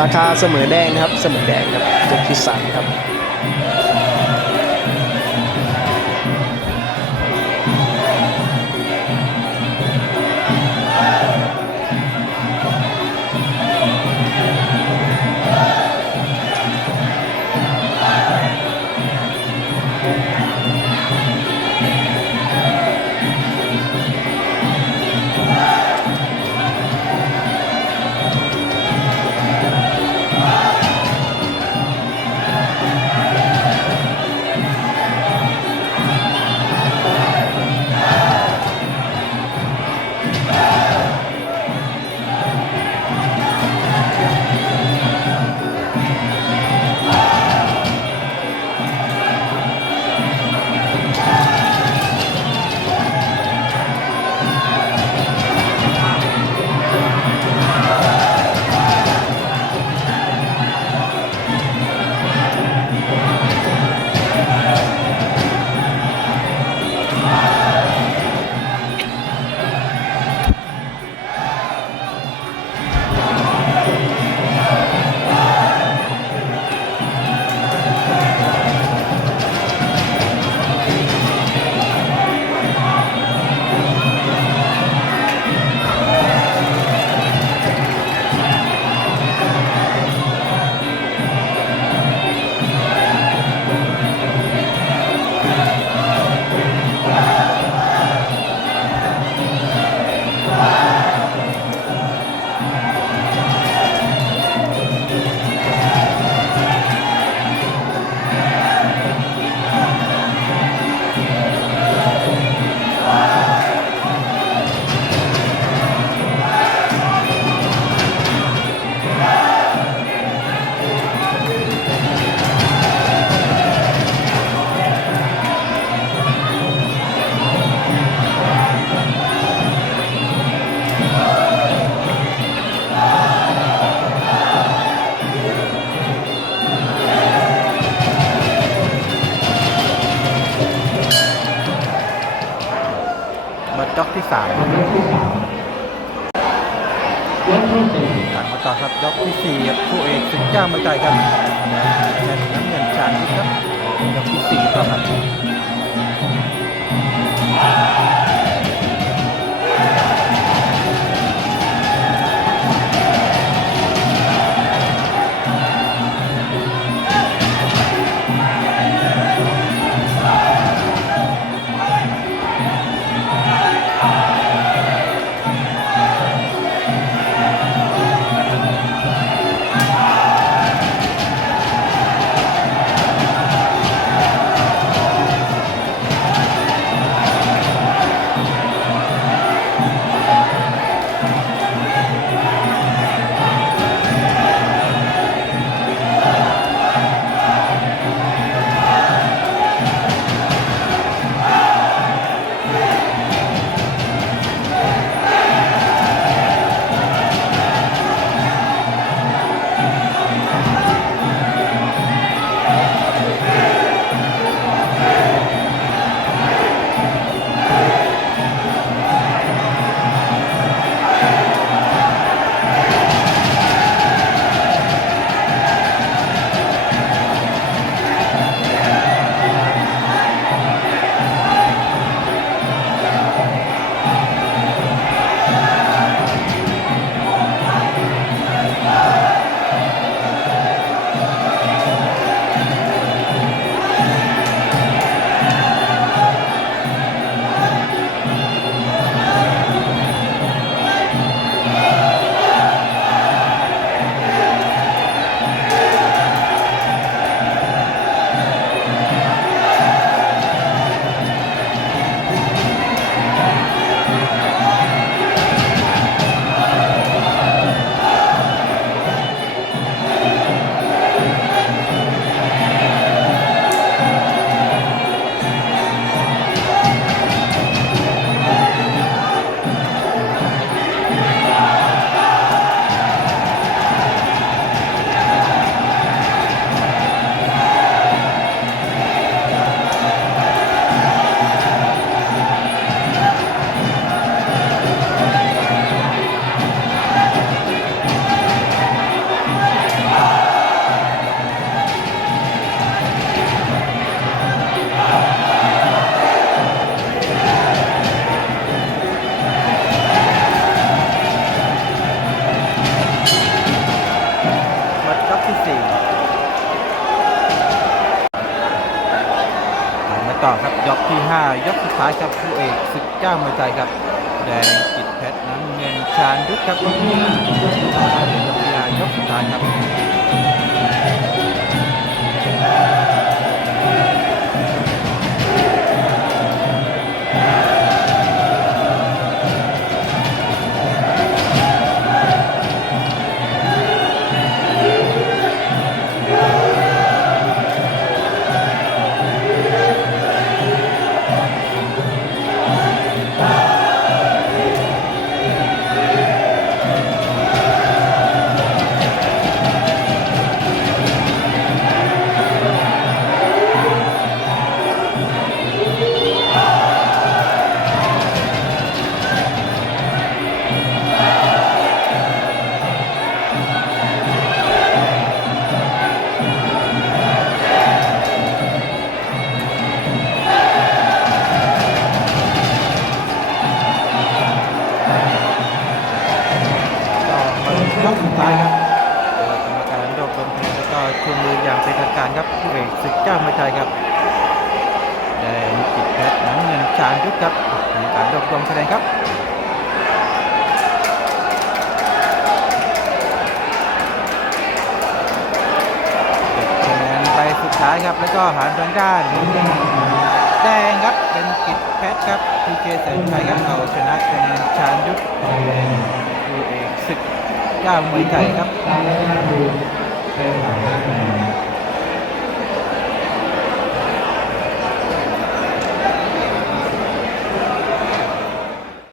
ราคาเสมอแดงนะครับเสมอแดงครับยกที่3ครับมาจ็อกที่3ครับต่างมาต่อครับจ็อกที่4ครับคู่เอกสิงห์เจ้ามาใจครับแดงน้ำเงินชาญวิทย์ครับจ็อกที่4ต่อครับ ต่อครับยกที่5ยกสุดท้ายครับคู่เอกศึกเจ้ามวยไทยครับแดงกิตเพชรน้ำเงินชาญยุทธครับยกที่5ยกสุดท้ายครับยกสุดท้ายครับโดยกรรมการรวบรวมคะแนนแล้วก็ชูมืออย่างเป็นทางการครับคู่เอกศึกเจ้ามวยไทยครับแดงกิตเพชรน้ำเงินชาญยุทธครับกรรมการรวบรวมคะแนนครับคะแนนไปสุดท้ายครับแล้วก็หันทางด้านแดงครับเป็นกิตเพชรครับพีเคแสนชัยครับเอาชนะคะแนนชาญยุทธคู่เอกศึกเจ้ามวยไทยครับ